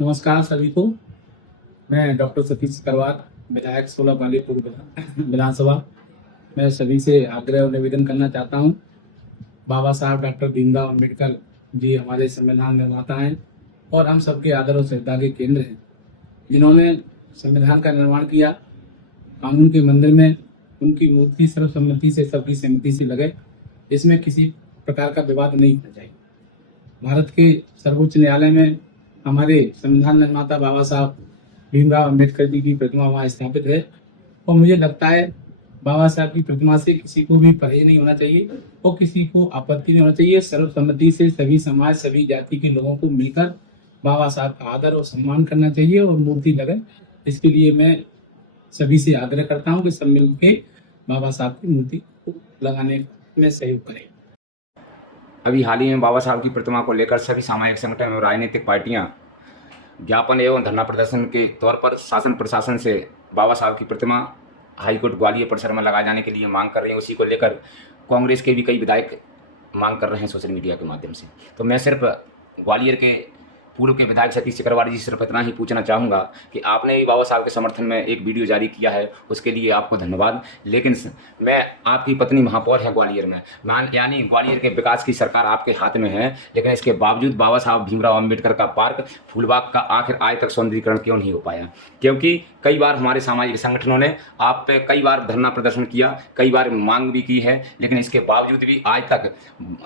नमस्कार सभी को। मैं डॉक्टर सतीश करवार, विधायक 16 बालीपुर विधानसभा। मैं सभी से आग्रह और निवेदन करना चाहता हूं। बाबा साहब डॉक्टर भीमराव अम्बेडकर जी हमारे संविधान निर्माता हैं और हम सबके आदर और श्रद्धा के केंद्र हैं, जिन्होंने संविधान का निर्माण किया। कानून के मंदिर में उनकी मूर्ति सर्वसम्मति से, सबकी सहमति से लगे। इसमें किसी प्रकार का विवाद नहीं होना चाहिए। भारत के सर्वोच्च न्यायालय में हमारे संविधान निर्माता बाबा साहब भीमराव अम्बेडकर जी की प्रतिमा वहाँ स्थापित है और मुझे लगता है बाबा साहब की प्रतिमा से किसी को भी परहेज नहीं होना चाहिए और किसी को आपत्ति नहीं होना चाहिए। सर्वसम्मति से सभी समाज, सभी जाति के लोगों को मिलकर बाबा साहब का आदर और सम्मान करना चाहिए और मूर्ति लगे। इसके लिए मैं सभी से आग्रह करता हूँ कि सब मिलकर बाबा साहब की मूर्ति को लगाने में सहयोग करें। अभी हाल ही में बाबा साहब की प्रतिमा को लेकर सभी सामाजिक संगठन एवं राजनीतिक पार्टियां ज्ञापन एवं धरना प्रदर्शन के तौर पर शासन प्रशासन से बाबा साहब की प्रतिमा हाईकोर्ट ग्वालियर परिसर में लगाए जाने के लिए मांग कर रहे हैं। उसी को लेकर कांग्रेस के भी कई विधायक मांग कर रहे हैं सोशल मीडिया के माध्यम से। तो मैं सिर्फ ग्वालियर के पूर्व के विधायक सतीश चक्रवार जी से सिर्फ इतना ही पूछना चाहूँगा कि आपने भी बाबा साहब के समर्थन में एक वीडियो जारी किया है, उसके लिए आपको धन्यवाद। लेकिन मैं आपकी पत्नी महापौर है ग्वालियर में, यानी ग्वालियर के विकास की सरकार आपके हाथ में है, लेकिन इसके बावजूद बाबा साहब भीमराव अम्बेडकर का पार्क फूलबाग का आखिर आज तक सौंदर्यीकरण क्यों नहीं हो पाया? क्योंकि कई बार हमारे सामाजिक संगठनों ने आप पे कई बार धरना प्रदर्शन किया, कई बार मांग भी की है, लेकिन इसके बावजूद भी आज तक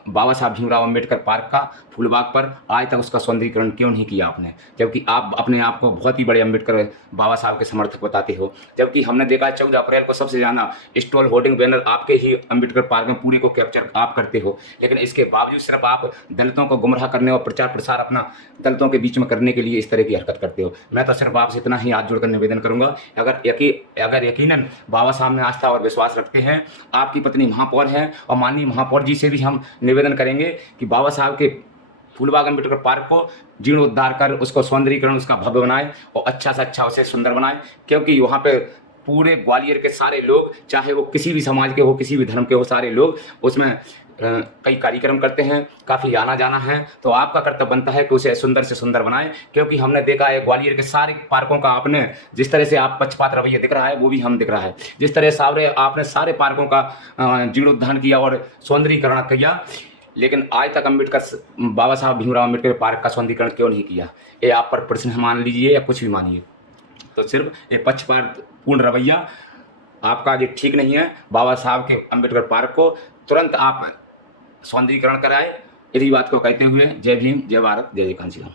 बाबा साहब भीमराव अम्बेडकर पार्क का फूलबाग पर आज तक उसका सौंदर्यीकरण क्यों नहीं किया आपने? जबकि आप अपने आप को बहुत ही बड़े अम्बेडकर बाबा साहब के समर्थक बताते हो। जबकि हमने देखा 14 अप्रैल को सबसे ज़्यादा स्टॉल होर्डिंग बैनर आपके ही अम्बेडकर पार्क में पूरे को कैप्चर आप करते हो, लेकिन इसके बावजूद सिर्फ आप दलितों को गुमराह करने और प्रचार प्रसार अपना दलितों के बीच में करने के लिए इस तरह की हरकत करते हो। मैं तो सिर्फ आपसे इतना ही हाथ जोड़कर निवेदन करूंगा, अगर यकीनन बाबा साहब में आस्था और विश्वास रखते हैं, आपकी पत्नी महापौर है और माननीय महापौर जी से भी हम निवेदन करेंगे कि बाबा साहब के फूलबाग अम्बेडकर पार्क को जीर्णोद्धार कर उसको सौंदर्यीकरण उसका भव्य बनाए और अच्छा से अच्छा उसे सुंदर बनाए। क्योंकि वहाँ पे पूरे ग्वालियर के सारे लोग, चाहे वो किसी भी समाज के हो, किसी भी धर्म के हो, सारे लोग उसमें कई कार्यक्रम करते हैं, काफ़ी आना जाना है। तो आपका कर्तव्य बनता है कि उसे सुंदर से सुंदर बनाएं। क्योंकि हमने देखा है ग्वालियर के सारे पार्कों का आपने जिस तरह से आप पक्षपात रवैया दिख रहा है, वो भी हम दिख रहा है। जिस तरह से आपने सारे पार्कों का जीर्णोद्धार किया और सौंदर्यीकरण किया, लेकिन आज तक बाबा साहब भीमराव अम्बेडकर पार्क का सौंदर्यीकरण क्यों नहीं किया? ये आप पर प्रश्न मान लीजिए या कुछ भी मानिए, तो सिर्फ ये पक्षपातपूर्ण रवैया आपका ये ठीक नहीं है। बाबा साहब के अम्बेडकर पार्क को तुरंत आप सौंदर्यीकरण कराएं। इसी बात को कहते हुए जय भीम, जय भारत, जय जय कांची राम।